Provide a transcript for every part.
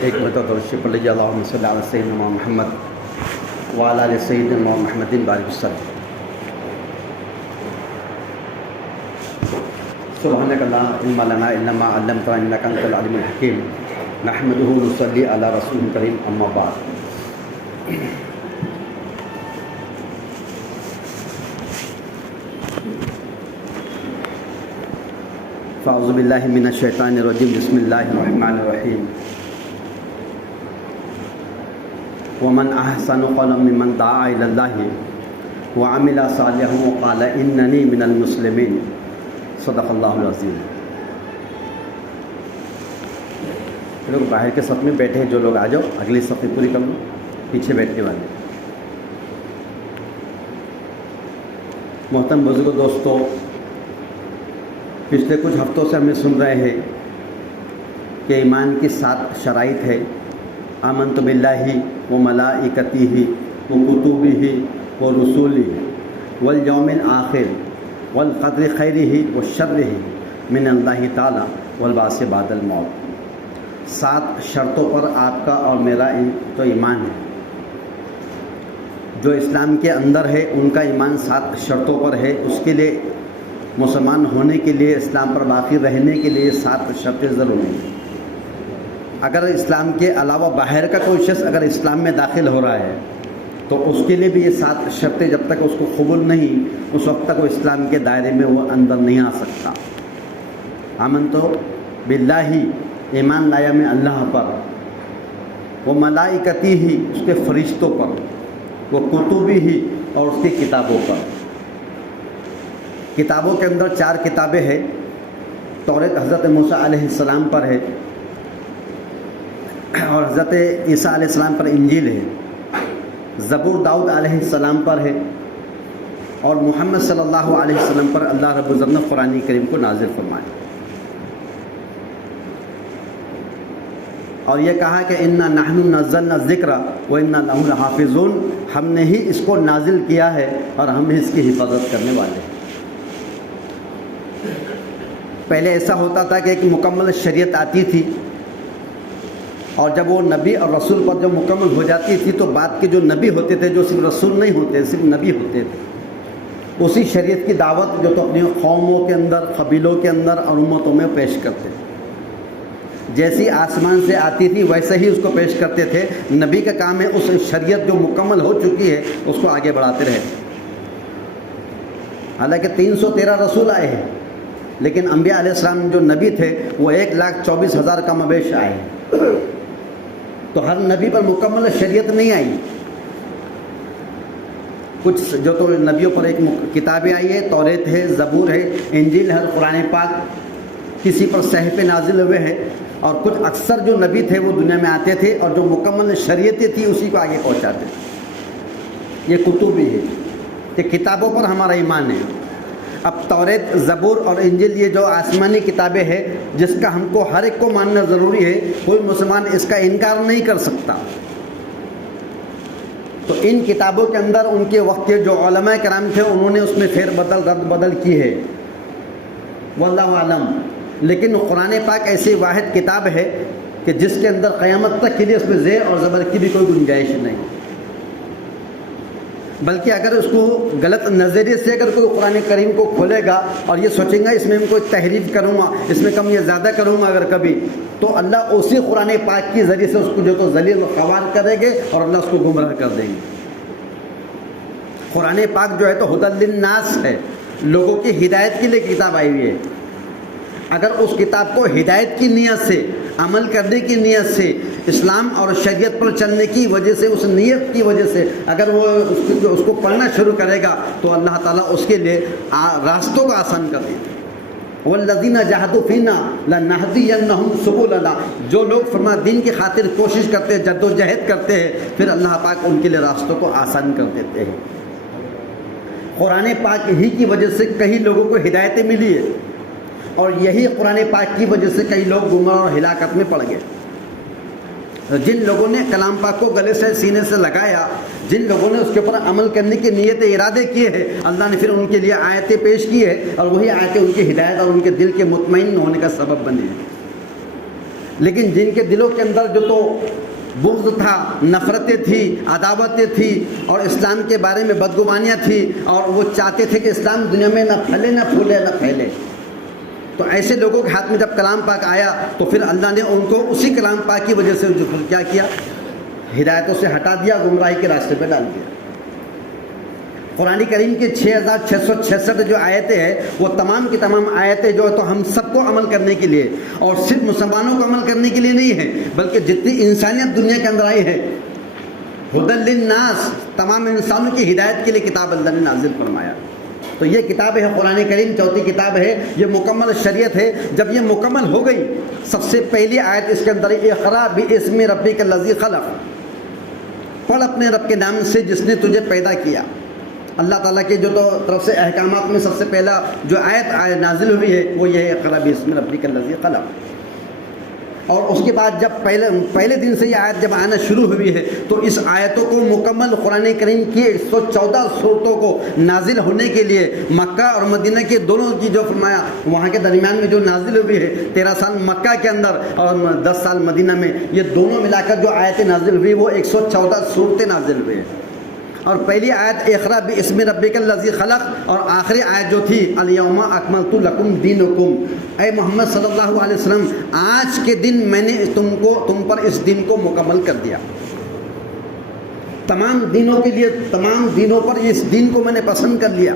ایک مرتبہ درود شریف پڑھ لیجیے، اللہم صلی علی سیدنا محمد وعلی آل سیدنا محمد بارک وسلم۔ سبحانک لا علم لنا الا ما علمتنا انک انت العلیم الحکیم، نحمدہ ونصلی علی رسول کریم، اما بعد۔ فاعوذ باللہ من الشیطان الرجیم، بسم اللہ الرحمن الرحیم۔ ومن احسن قولا ممن دعا الی اللہ وعمل صالحا وقال اننی من المسلمین، صدق اللہ العظیم۔ لوگ باہر کے صف میں بیٹھے ہیں، جو لوگ آ جاؤ، اگلی صف میں پوری کر لو، پیچھے بیٹھنے والے۔ محترم بزرگوں، دوستو، پچھلے کچھ ہفتوں سے ہمیں سن رہے ہیں کہ ایمان کی 7 شرائط ہے۔ آمنت باللہ و ملائکتہ و کتبہ و رسولہ والیوم الآخر والقدر خیرہ و شرہ من اللہ تعالی والبعث بعد الموت۔ 7 شرطوں پر آپ کا اور میرا تو ایمان ہے۔ جو اسلام کے اندر ہے ان کا ایمان 7 شرطوں پر ہے۔ اس کے لیے مسلمان ہونے کے لیے، اسلام پر باقی رہنے کے لیے 7 شرطیں ضروری ہیں۔ اگر اسلام کے علاوہ باہر کا کوئی شخص اگر اسلام میں داخل ہو رہا ہے تو اس کے لیے بھی یہ 7 شرطیں جب تک اس کو قبول نہیں، اس وقت تک وہ اسلام کے دائرے میں وہ اندر نہیں آ سکتا۔ آمنت باللہ، ایمان لایا میں اللہ پر، وہ ملائکتی ہی، اس کے فرشتوں پر، وہ کتبی ہی، اور اس کی کتابوں پر۔ کتابوں کے اندر 4 کتابیں ہیں۔ توریت حضرت موسیٰ علیہ السلام پر ہے، اور حضرت عیسیٰ علیہ السلام پر انجیل ہے۔ زبور داؤد علیہ السلام پر ہے، اور محمد صلی اللہ علیہ وسلم پر اللہ رب العزت نے قرآن کریم کو نازل فرمایا، اور یہ کہا کہ انا نحن نزلنا الذکر وانا لہ لحافظون، ہم نے ہی اس کو نازل کیا ہے اور ہم ہی اس کی حفاظت کرنے والے ہیں۔ پہلے ایسا ہوتا تھا کہ ایک مکمل شریعت آتی تھی، اور جب وہ نبی اور رسول پر جب مکمل ہو جاتی تھی تو بعد کے جو نبی ہوتے تھے، جو صرف رسول نہیں ہوتے، صرف نبی ہوتے تھے، اسی شریعت کی دعوت جو تو اپنی قوموں کے اندر، قبیلوں کے اندر اور امتوں میں پیش کرتے تھے۔ جیسی آسمان سے آتی تھی ویسے ہی اس کو پیش کرتے تھے۔ نبی کا کام ہے اس شریعت جو مکمل ہو چکی ہے اس کو آگے بڑھاتے رہے۔ حالانکہ 313 رسول آئے ہیں، لیکن انبیاء علیہ السلام جو نبی تھے وہ 1,24,000 کم بیش آئے ہیں، تو ہر نبی پر مکمل شریعت نہیں آئی۔ کچھ جو تو نبیوں پر ایک کتابیں آئی ہے، توریت ہے، زبور ہے، انجیل ہے، قرآن پاک، کسی پر صحیفے نازل ہوئے ہیں، اور کچھ اکثر جو نبی تھے وہ دنیا میں آتے تھے اور جو مکمل شریعتیں تھی اسی کو آگے پہنچاتے تھے۔ یہ کتب بھی ہے کہ کتابوں پر ہمارا ایمان ہے۔ اب توریت، زبور اور انجیل یہ جو آسمانی کتابیں ہیں جس کا ہم کو ہر ایک کو ماننا ضروری ہے، کوئی مسلمان اس کا انکار نہیں کر سکتا۔ تو ان کتابوں کے اندر ان کے وقت کے جو علماء کرام تھے انہوں نے اس میں پھیر بدل رد بدل کی ہے، واللہ عالم۔ لیکن قرآن پاک ایسی واحد کتاب ہے کہ جس کے اندر قیامت تک کے لیے اس میں زیر اور زبر کی بھی کوئی گنجائش نہیں، بلکہ اگر اس کو غلط نظریے سے اگر کوئی قرآن کریم کو کھولے گا اور یہ سوچیں گا اس میں کوئی تحریف کروں گا، اس میں کم یا زیادہ کروں گا اگر کبھی، تو اللہ اسی قرآن پاک کے ذریعے سے اس کو جو تو ذلیل و خوار کریں گے اور اللہ اس کو گمراہ کر دیں گے۔ قرآن پاک جو ہے تو ہدی للناس ہے، لوگوں کی ہدایت کے لیے کتاب آئی ہوئی ہے۔ اگر اس کتاب کو ہدایت کی نیت سے، عمل کرنے کی نیت سے، اسلام اور شریعت پر چلنے کی وجہ سے، اس نیت کی وجہ سے اگر وہ اس کو پڑھنا شروع کرے گا تو اللہ تعالیٰ اس کے لیے راستوں کو آسان کر دے گا۔ والذین جاہدوا فینا لنہدینہم سبلنا، جو لوگ فرما دین کی خاطر کوشش کرتے ہیں، جد و جہد کرتے ہیں، پھر اللہ پاک ان کے لیے راستوں کو آسان کر دیتے ہیں۔ قرآن پاک ہی کی وجہ سے کئی لوگوں کو ہدایتیں ملی ہے، اور یہی قرآن پاک کی وجہ سے کئی لوگ گمراہ اور ہلاکت میں پڑ گئے۔ جن لوگوں نے کلام پاک کو گلے سے، سینے سے لگایا، جن لوگوں نے اس کے اوپر عمل کرنے کی نیت ارادے کیے ہیں، اللہ نے پھر ان کے لیے آیتیں پیش کی ہے، اور وہی آیتیں ان کی ہدایت اور ان کے دل کے مطمئن ہونے کا سبب بنی ہیں۔ لیکن جن کے دلوں کے اندر جو تو بغض تھا، نفرتیں تھی، عداوتیں تھی اور اسلام کے بارے میں بدگمانیاں تھی، اور وہ چاہتے تھے کہ اسلام دنیا میں نہ پھیلے، نہ پھولے، نہ پھیلے، تو ایسے لوگوں کے ہاتھ میں جب کلام پاک آیا تو پھر اللہ نے ان کو اسی کلام پاک کی وجہ سے جو کیا کیا، ہدایتوں سے ہٹا دیا، گمراہی کے راستے پہ ڈال دیا۔ قرآن کریم کی 6666 جو آیتیں ہیں وہ تمام کی تمام آیتیں جو ہے تو ہم سب کو عمل کرنے کے لیے، اور صرف مسلمانوں کو عمل کرنے کے لیے نہیں ہے، بلکہ جتنی انسانیت دنیا کے اندر آئی ہے، ہدی للناس، تمام انسانوں کی ہدایت کے لیے کتاب اللہ نے نازل فرمایا۔ تو یہ کتاب ہے قرآن کریم، چوتھی کتاب ہے، یہ مکمل شریعت ہے۔ جب یہ مکمل ہو گئی، سب سے پہلی آیت اس کے اندر اقرأ باسم ربک الذی خلق، پڑھ اپنے رب کے نام سے جس نے تجھے پیدا کیا۔ اللہ تعالیٰ کے جو تو طرف سے احکامات میں سب سے پہلا جو آیت نازل ہوئی ہے وہ یہ ہے اقرأ باسم ربک الذی خلق۔ اور اس کے بعد جب پہلے دن سے یہ آیت جب آنا شروع ہوئی ہے تو اس آیتوں کو مکمل قرآن کریم کی 114 صورتوں کو نازل ہونے کے لیے مکہ اور مدینہ کے دونوں کی جو فرمایا وہاں کے درمیان میں جو نازل ہوئی ہے، 13 سال مکہ کے اندر اور 10 سال مدینہ میں، یہ دونوں ملا کر جو آیتیں نازل ہوئی وہ 114 صورتیں نازل ہوئی ہیں۔ اور پہلی آیت اقرأ باسم ربک الذی خلق، اور آخری آیت جو تھی الیوم اکملت لکم دینکم، اے محمد صلی اللہ علیہ وسلم آج کے دن میں نے تم پر اس دین کو مکمل کر دیا۔ تمام دینوں کے لیے، تمام دینوں پر اس دین کو میں نے پسند کر لیا،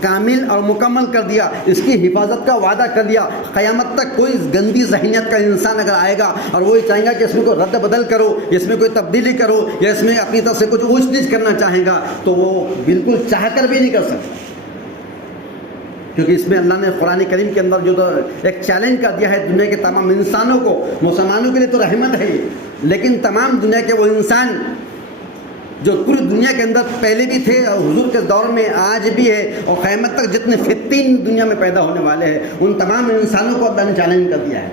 کامل اور مکمل کر دیا، اس کی حفاظت کا وعدہ کر لیا۔ قیامت تک کوئی گندی ذہنیت کا انسان اگر آئے گا اور وہ چاہے گا کہ اس میں کوئی رد بدل کرو، اس میں کوئی تبدیلی کرو، یا اس میں اپنی طرف سے کچھ اونچ نیچ کرنا چاہے گا، تو وہ بالکل چاہ کر بھی نہیں کر سکتا، کیونکہ اس میں اللہ نے قرآن کریم کے اندر جو ایک چیلنج کر دیا ہے دنیا کے تمام انسانوں کو۔ مسلمانوں کے لیے تو رحمت ہے، لیکن تمام دنیا کے وہ انسان جو پوری دنیا کے اندر پہلے بھی تھے اور حضور کے دور میں آج بھی ہے، اور قیامت تک جتنے فتین دنیا میں پیدا ہونے والے ہیں، ان تمام انسانوں کو اللہ نے چیلنج کر دیا ہے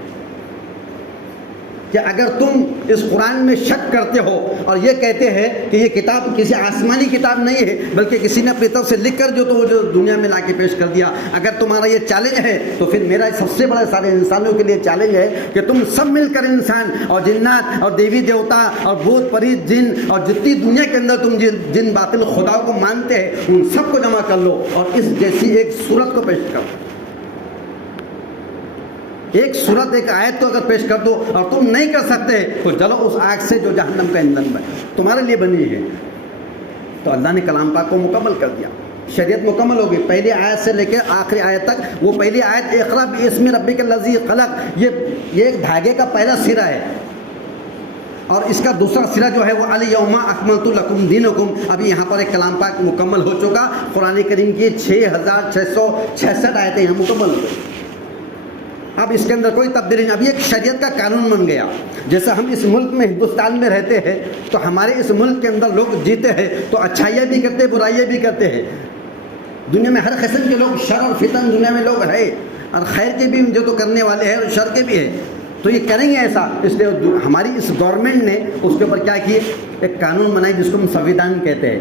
کہ اگر تم اس قرآن میں شک کرتے ہو اور یہ کہتے ہیں کہ یہ کتاب کسی آسمانی کتاب نہیں ہے بلکہ کسی نے اپنی طرف سے لکھ کر جو تو وہ جو دنیا میں لا کے پیش کر دیا، اگر تمہارا یہ چیلنج ہے تو پھر میرا سب سے بڑا سارے انسانوں کے لیے چیلنج ہے کہ تم سب مل کر، انسان اور جنات اور دیوی دیوتا اور بھوت پریت جن اور جتنی دنیا کے اندر تم جن باطل خداؤں کو مانتے ہیں ان سب کو جمع کر لو اور اس جیسی ایک صورت کو پیش کرو، ایک صورت، ایک آیت کو اگر پیش کر دو اور تم نہیں کر سکتے تو جلو اس آگ سے جو جہنم کا ایندھن تمہارے لیے بنی ہے۔ تو اللہ نے کلام پاک کو مکمل کر دیا، شریعت مکمل ہو گئی، پہلی آیت سے لے کے آخری آیت تک۔ وہ پہلی آیت اقرأ باسم ربک الذی خلق، یہ ایک دھاگے کا پہلا سرا ہے، اور اس کا دوسرا سرا جو ہے وہ الیوم اکملت لکم دینکم۔ ابھی یہاں پر ایک کلام پاک مکمل ہو چکا، قرآن کریم کی 6666 آیتیں یہاں مکمل ہو گئی۔ اب اس کے اندر کوئی تبدیلی نہیں، اب یہ ایک شریعت کا قانون بن گیا۔ جیسا ہم اس ملک میں ہندوستان میں رہتے ہیں تو ہمارے اس ملک کے اندر لوگ جیتے ہیں تو اچھائیاں بھی کرتے ہیں، برائیاں بھی کرتے ہیں۔ دنیا میں ہر قسم کے لوگ، شر اور فتن دنیا میں لوگ ہیں، اور خیر کے بھی جو تو کرنے والے ہیں اور شر کے بھی ہیں، تو یہ کریں گے ایسا۔ اس لیے ہماری اس گورنمنٹ نے اس کے اوپر کیا کیے، ایک قانون بنائی جس کو ہم سنویدھان کہتے ہیں۔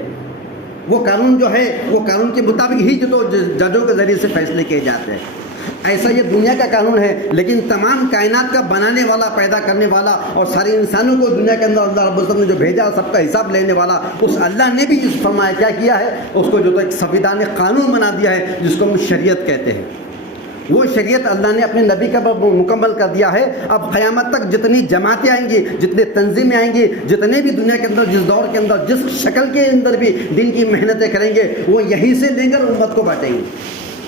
وہ قانون جو ہے وہ قانون کے مطابق ہی جو تو ججوں کے ذریعے سے فیصلے کیے جاتے ہیں۔ ایسا یہ دنیا کا قانون ہے، لیکن تمام کائنات کا بنانے والا، پیدا کرنے والا اور سارے انسانوں کو دنیا کے اندر اللہ رب العزت نے جو بھیجا سب کا حساب لینے والا اس اللہ نے بھی اس فرمایا کیا کیا ہے، اس کو جو تو ایک سنویدھان قانون بنا دیا ہے جس کو ہم شریعت کہتے ہیں۔ وہ شریعت اللہ نے اپنے نبی کا مکمل کر دیا ہے۔ اب قیامت تک جتنی جماعتیں آئیں گی، جتنے تنظیمیں آئیں گی، جتنے بھی دنیا کے اندر جس دور کے اندر جس شکل کے اندر بھی دین کی محنتیں کریں گے، وہ یہیں سے لیں کر امت کو بانٹیں گے۔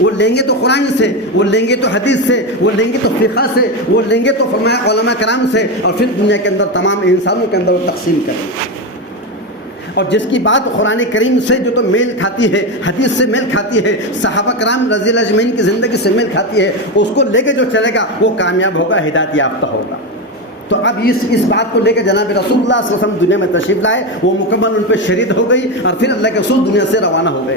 وہ لیں گے تو قرآن سے، وہ لیں گے تو حدیث سے، وہ لیں گے تو فقہ سے، وہ لیں گے تو فرمایا علماء کرام سے، اور پھر دنیا کے اندر تمام انسانوں کے اندر وہ تقسیم کریں گے۔ اور جس کی بات قرآن کریم سے جو تو میل کھاتی ہے، حدیث سے میل کھاتی ہے، صحابہ کرام رضی اللہ اجمعین کی زندگی سے میل کھاتی ہے، اس کو لے کے جو چلے گا وہ کامیاب ہوگا، ہدایت یافتہ ہوگا۔ تو اب اس بات کو لے کے جناب رسول اللہ صلی اللہ علیہ وسلم دنیا میں تشریف لائے، وہ مکمل ان پہ شریعت ہو گئی، اور پھر اللہ کے رسول دنیا سے روانہ ہو گئے۔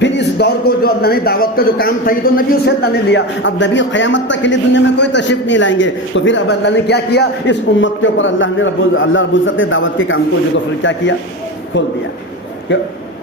پھر اس دور کو جو اللہ نے دعوت کا جو کام تھا یہ تو نبیوں سے اللہ نے لیا، اب نبی قیامت تک کے لیے دنیا میں کوئی تشریف نہیں لائیں گے، تو پھر اب اللہ نے کیا کیا، اس امت کے اوپر اللہ رب العزت نے دعوت کے کام کو جو تو پھر کیا کیا، کھول دیا۔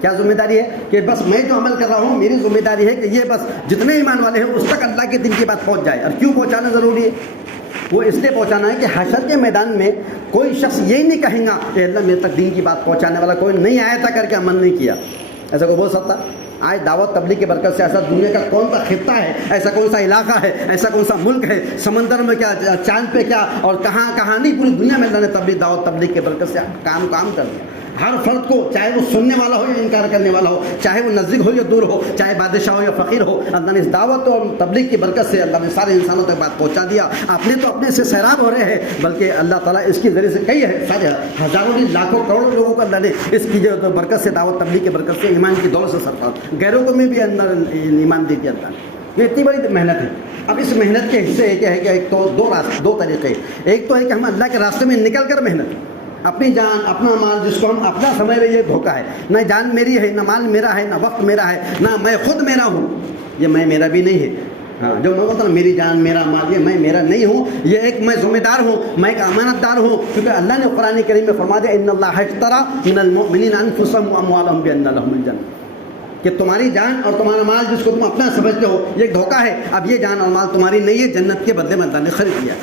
کیا ذمہ داری ہے کہ بس میں جو عمل کر رہا ہوں میری ذمہ داری ہے کہ یہ بس جتنے ایمان والے ہیں اس تک اللہ کے دین کی بات پہنچ جائے. اور کیوں پہنچانا ضروری ہے؟ وہ اس لیے پہنچانا ہے کہ حشر کے میدان میں کوئی شخص یہی نہیں کہیں گا کہ اللہ میرے تک دین کی بات پہنچانے والا کوئی نہیں آیا تھا کر کے عمل نہیں کیا. ایسا کوئی بول سکتا؟ آج دعوت تبلیغ کی برکت سے ایسا دنیا کا کون سا خطہ ہے, ایسا کون سا علاقہ ہے, ایسا کون سا ملک ہے, سمندر میں کیا, چاند پہ کیا, اور کہاں کہاں نہیں, پوری دنیا میں اللہ نے دعوت تبلیغ کی برکت سے کام کر دیا. ہر فرد کو, چاہے وہ سننے والا ہو یا انکار کرنے والا ہو, چاہے وہ نزدیک ہو یا دور ہو, چاہے بادشاہ ہو یا فقیر ہو, اللہ نے اس دعوت اور تبلیغ کی برکت سے اللہ نے سارے انسانوں تک بات پہنچا دیا. اپنے تو اپنے سے سیراب ہو رہے ہیں, بلکہ اللہ تعالیٰ اس کے ذریعے سے کئی ہے سارے ہزاروں نہیں لاکھوں کروڑوں لوگوں کو اللہ نے اس کی جو برکت سے, دعوت تبلیغ کی برکت سے, ایمان کی دولت سے سرفراز, غیروں کو میں بھی اندر ایمان دے دیا اللہ نے. یہ اتنی بڑی محنت ہے. اب اس محنت کے حصے کیا ہے کہ ایک تو دو طریقے. ایک تو ہے کہ ہم اللہ کے راستے میں نکل کر محنت, اپنی جان اپنا مال جس کو ہم اپنا سمجھ رہے یہ دھوکہ ہے. نہ جان میری ہے, نہ مال میرا ہے, نہ وقت میرا ہے, نہ میں خود میرا ہوں. یہ میں میرا بھی نہیں ہے. ہاں, جو میں بولتا ہوں میری جان میرا مال, یہ میں میرا نہیں ہوں. یہ ایک میں ذمہ دار ہوں, میں ایک امانت دار ہوں, کیونکہ اللہ نے قرآن کریم میں فرما دیا ان اللہ اشتری من المؤمنین انفسهم واموالهم بان لهم الجنہ, کہ تمہاری جان اور تمہارا مال جس کو تم اپنا سمجھتے ہو یہ ایک دھوکہ ہے. اب یہ جان اور مال تمہاری نہیں ہے, جنت کے بدلے میں اللہ نے خرید لیا.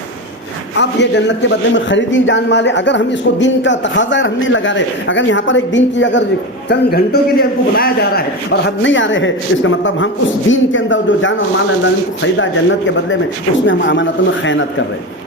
اب یہ جنت کے بدلے میں خریدی جان مال ہے. اگر ہم اس کو دین کا تقاضا ہے, ہم نہیں لگا رہے, اگر یہاں پر ایک دن کی اگر چند گھنٹوں کے لیے ہم کو بلایا جا رہا ہے اور ہم نہیں آ رہے ہیں, اس کا مطلب ہم اس دین کے اندر جو جان اور مال اللہ نے خریدا جنت کے بدلے میں, اس میں ہم امانتوں میں خیانت کر رہے ہیں.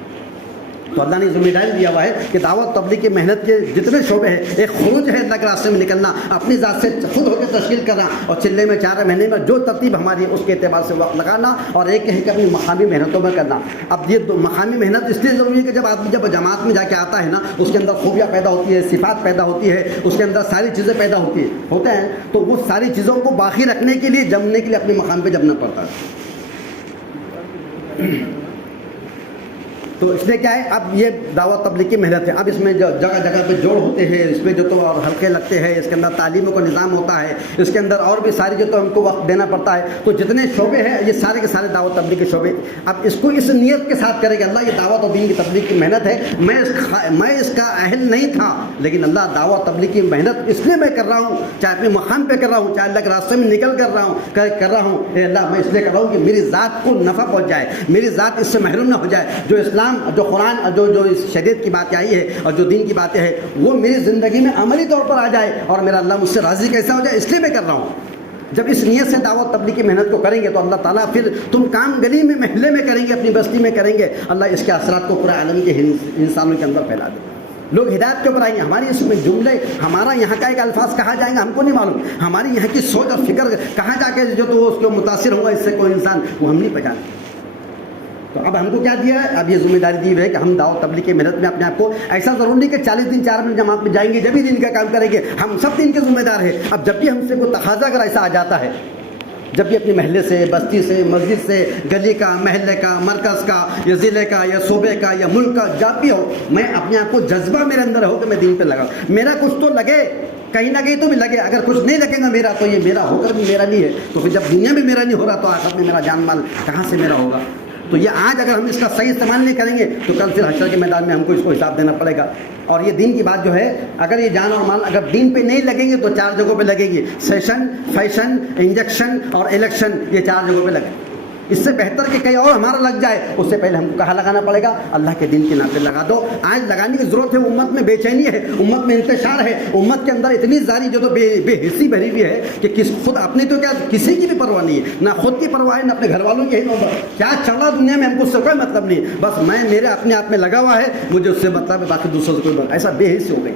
تو اللہ نے ذمہ داری دیا ہوا ہے کہ دعوت تبلیغ کی محنت کے جتنے شعبے ہیں, ایک خروج ہے اللہ کے راستے میں نکلنا, اپنی ذات سے خود ہو کے تشکیل کرنا, اور چلے میں 4 مہینے میں جو ترتیب ہماری ہے اس کے اعتبار سے وقت لگانا, اور ایک ہے کہ اپنی مقامی محنتوں میں کرنا. اب یہ مقامی محنت اس لیے ضروری ہے کہ جب آدمی جب جماعت میں جا کے آتا ہے نا, اس کے اندر خوبیاں پیدا ہوتی ہے, صفات پیدا ہوتی ہے, اس کے اندر ساری چیزیں پیدا ہوتے ہیں, تو وہ ساری چیزوں کو باقی رکھنے کے لیے, جمنے کے لیے اپنے مقام پہ جمنا پڑتا ہے. تو اس لیے کیا ہے, اب یہ دعوت تبلیغ کی محنت ہے. اب اس میں جو جگہ جگہ پہ جوڑ ہوتے ہیں, اس پہ جو تو اور حلقے لگتے ہیں, اس کے اندر تعلیموں کا نظام ہوتا ہے, اس کے اندر اور بھی ساری جو تو ہم کو وقت دینا پڑتا ہے. تو جتنے شعبے ہیں یہ سارے کے سارے دعوت تبلیغ کے شعبے. اب اس کو اس نیت کے ساتھ کرے کہ اللہ یہ دعوت اور دین کی تبلیغ کی محنت ہے, میں اس کا اہل نہیں تھا, لیکن اللہ دعوت تبلیغ کی محنت اس لیے میں کر رہا ہوں, چاہے اپنے مقام پہ کر رہا ہوں, چاہے اللہ کے راستے میں نکل کر رہا ہوں, اے اللہ میں اس لیے کر رہا ہوں کہ میری ذات کو نفع پہنچ جائے, میری ذات اس سے محروم نہ ہو جائے. جو اسلام, جو قرآن, جو اس شریعت کی باتیں آئی ہے اور جو دین کی باتیں ہیں, وہ میری زندگی میں عملی طور پر آ جائے, اور میرا اللہ مجھ سے راضی کیسا ہو جائے, اس لیے میں کر رہا ہوں. جب اس نیت سے دعوت تبلیغ کی محنت کو کریں گے تو اللہ تعالیٰ پھر تم کام گلی میں, محلے میں کریں گے, اپنی بستی میں کریں گے, اللہ اس کے اثرات کو پورے عالم کے انسانوں کے اندر پھیلا دے. لوگ ہدایت کے اوپر آئیں گے. ہماری اس میں جملے, ہمارا یہاں کا ایک الفاظ کہاں جائیں گا ہم کو نہیں معلوم, ہماری یہاں کی سوچ اور فکر کہاں جا کے جو تو اس کو متاثر ہوگا اس سے کوئی انسان, وہ ہم نہیں پہچانتے. تو اب ہم کو کیا دیا ہے, اب یہ ذمہ داری دی ہے کہ ہم دعوت تبلیغ کی محنت میں اپنے آپ کو, ایسا ضرور نہیں کہ 40 دن 4 منٹ جماعت میں جائیں گے جب ہی دین کا کام کریں گے, ہم سب دین کے ذمہ دار ہیں. اب جب بھی ہم سے کوئی تقاضا اگر ایسا آ جاتا ہے, جب بھی اپنے محلے سے, بستی سے, مسجد سے, گلی کا, محلے کا, مرکز کا, یا ضلع کا, یا صوبے کا, یا ملک کا, جب بھی ہو, میں اپنے آپ کو جذبہ میرے اندر ہو کہ میں دین پہ لگا, میرا کچھ تو لگے, کہیں نہ کہیں تو بھی لگے. اگر کچھ نہیں لگے گا میرا, تو یہ میرا ہو کر بھی میرا نہیں ہے. تو پھر جب دنیا میں میرا نہیں ہو رہا, تو آخرت میں میرا جان مال کہاں سے میرا ہوگا. تو یہ آج اگر ہم اس کا صحیح استعمال نہیں کریں گے تو کل پھر حشر کے میدان میں ہم کو اس کو حساب دینا پڑے گا. اور یہ دین کی بات جو ہے, اگر یہ جان اور مال اگر دین پہ نہیں لگیں گے تو 4 جگہوں پہ لگے گی, سیشن, فیشن, انجیکشن اور الیکشن, یہ 4 جگہوں پہ لگے. اس سے بہتر کہ کہیں اور ہمارا لگ جائے, اس سے پہلے ہم کو کہاں لگانا پڑے گا, اللہ کے دین کے نام پہ لگا دو. آج لگانے کی ضرورت ہے. امت میں بے چینی ہے, امت میں انتشار ہے, امت کے اندر اتنی زاری جو تو بے حسی بھری ہوئی ہے کہ خود اپنی تو کیا کسی کی بھی پرواہ نہیں ہے, نہ خود کی پرواہ ہے, نہ اپنے گھر والوں کی ہے, کیا چل رہا دنیا میں ہم کو اس سے کوئی مطلب نہیں, بس میں میرے اپنے آپ میں لگا ہوا ہے, مجھے اس سے مطلب ہے, باقی دوسروں سے کوئی مطلب. ایسا بے حسی ہو گئی.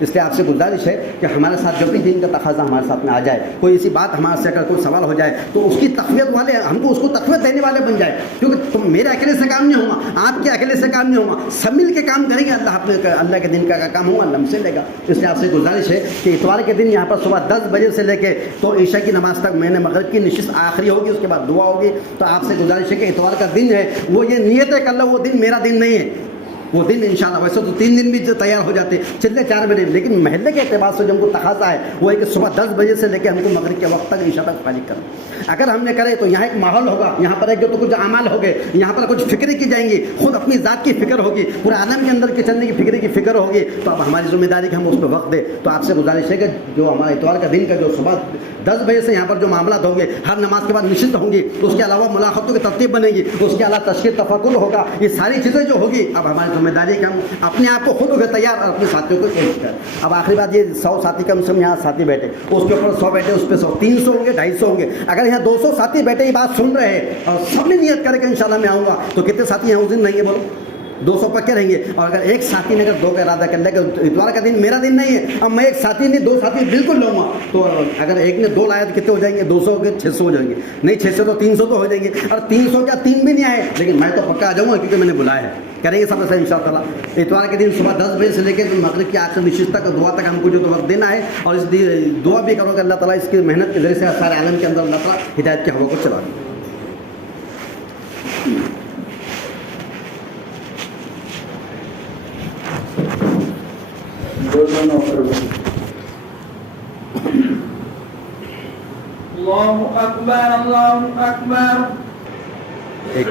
اس لیے آپ سے گزارش ہے کہ ہمارے ساتھ جب بھی دین کا تقاضا ہمارے ساتھ میں آ جائے, کوئی ایسی بات ہمارے سے اگر کوئی سوال ہو جائے تو اس کی تقویت والے, ہم کو اس کو تقویت دینے والے بن جائے. کیونکہ تم میرے اکیلے سے کام نہیں ہوگا, آپ کے اکیلے سے کام نہیں ہوگا, سب مل کے کام کریں گے, اللہ کے دن کا کام ہوگا, اللہ ہم سے لے گا. اس لیے آپ سے گزارش ہے کہ اتوار کے دن یہاں پر صبح 10 بجے سے لے کے تو عشاء کی نماز تک میں نے مغرب کی نشست آخری ہوگی, اس کے بعد دعا ہوگی. تو آپ سے گزارش ہے کہ اتوار کا دن ہے, وہ یہ نیت ہے کہ اللہ وہ دن میرا دن نہیں ہے, وہ دن انشاءاللہ. ویسے تو 3 دن بھی تیار ہو جاتے, چلے 4 بجے, لیکن محلے کے اعتبار سے جو ہم کو تقاضا ہے وہ ہے کہ صبح 10 بجے سے لے کے ہم کو مغرب کے وقت تک عشاء تک فارغ کرنا. اگر ہم نے کرے تو یہاں ایک ماحول ہوگا, یہاں پر ایک تو کچھ اعمال ہوگے, یہاں پر کچھ فکریں کی جائیں گی, خود اپنی ذات کی فکر ہوگی, پورے عالم کے اندر کے چلنے کی فکر ہوگی. تو اب ہماری ذمہ داری کہ ہم اس پہ وقت دیں. تو آپ سے گزارش ہے کہ جو ہمارا اتوار کا دن کا جو صبح 10 بجے سے یہاں پر جو معاملات ہوں گے, ہر نماز کے بعد نشست ہوں گی, اس کے علاوہ ملاقاتوں کی ترتیب بنے گی, اس کے علاوہ تشکیل تفکر ہوگا, یہ ساری چیزیں جو ہوگی اب ہماری ذمہ داری ہے کہ ہم اپنے آپ کو خود ہو گئے تیار اور اپنے ساتھیوں کو پیش کر. اب آخری بات یہ 100 ساتھی کم سے کم یہاں ساتھی بیٹھے, اس کے اوپر 100 بیٹھے, اس پہ 100 300 ہوں گے 250 ہوں گے. اگر یہاں 200 ساتھی بیٹھے یہ بات سن رہے ہیں اور سب نے نیت کرے کہ انشاءاللہ میں آؤں گا, تو کتنے ساتھی یہاں اس دن رہیں گے بولو؟ 200 پکے رہیں گے. اور اگر ایک ساتھی نے اگر 2 کا ارادہ کر لیا کہ اتوار کا دن میرا دن نہیں ہے, اب میں ایک ساتھی نہیں 2 ساتھی بالکل لوں گا, تو اگر ایک نے 2 لایا تو کتنے ہو جائیں گے؟ 200 کے 600 ہو جائیں گے. نہیں 600 تو 300 تو ہو جائیں گے. اور 300 کیا 3 بھی نہیں آئے, لیکن میں تو پکا آ جاؤں گا کیونکہ میں نے بلایا ہے. کریں گے سب ایسا انشاءاللہ. اتوار کے دن صبح 10 بجے سے لے کے مغرب کی آخر نشست تک دعا تک ہم کو جو وقت دینا ہے, اور اس دعا بھی کرو کہ اللہ تعالیٰ اس کی محنت کے ذریعے سے سارے عالم کے اندر اللہ تعالیٰ ہدایت کی ہوا کو چلا دے. اللہ اکبر اللہ اکبر. ایک